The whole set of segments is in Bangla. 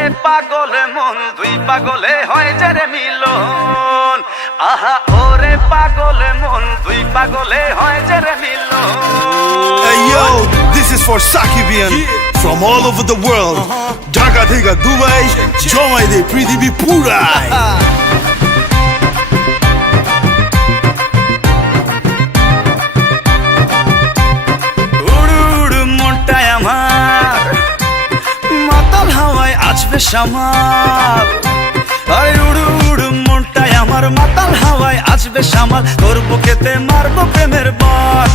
ওরে পাগল মন দুই পাগলে হয় যে রে মিলন আহা ওরে পাগল মন দুই পাগলে হয় যে রে মিলন Hey yo, this is for Sakibian from all over the world. Dhaka theka Dubai, jomai de prithibi purai. শামাল আরে উড়ু উড়ু মনটাই আমার মাতাল হাওয়ায় আসবে শামাল তোর বুকেতে মারবো প্রেমের বান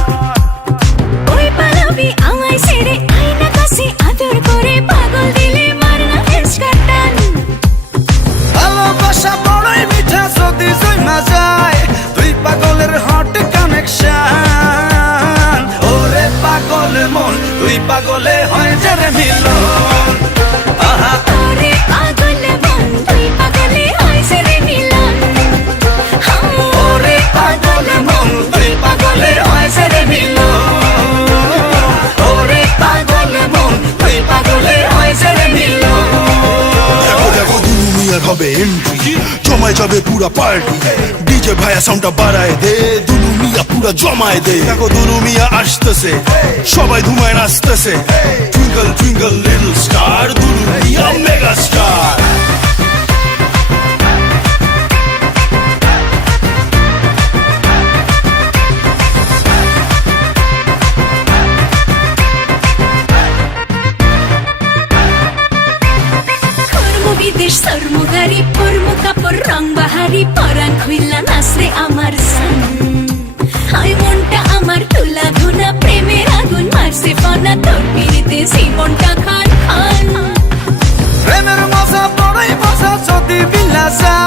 ওই পালাবি আমায় ছেড়ে আয়না কাছে আদর করে পাগল দিলে মারনা হেসকাটান ভালোবাসা বড়ই মিঠা যদি জমা যায় তুই পাগলের হট কানেকশন ওরে পাগল মন তুই পাগলে হয় যে রে মিলন আহা ওরে পাগল মন তুই পাগলে হয় যে রে মিলন ওরে পাগল মন তুই পাগলে হয় যে রে মিলন ওরে পাগল মন তুই পাগলে হয় যে রে মিলন দেখো দেখো দুলু মিয়ার হবে এন্ট্রি, জমায় যাবে পুরা পার্টি। ডিজে ভাইয়া সাউন্ডটা বাড়ায় দে, দুলু মিয়া পুরা জমায় দে। দেখো দুলু মিয়া আসতেছে, সবাই ধুমায় নাচতেছে। Twinkle twinkle little star, Dulu Mia mega star. বিদেশ সর্মগারি পরম কাপড় রং বাহারি পরাণ খুইলা নাচরে আমার সান হাই মনটা আমার তুলা ধুনা প্রেমের আগুন মারছে ফনা তোর পিড়িতে জীবনটা খান খান প্রেমের মজা বড়ই মজা যদি বিলা যায়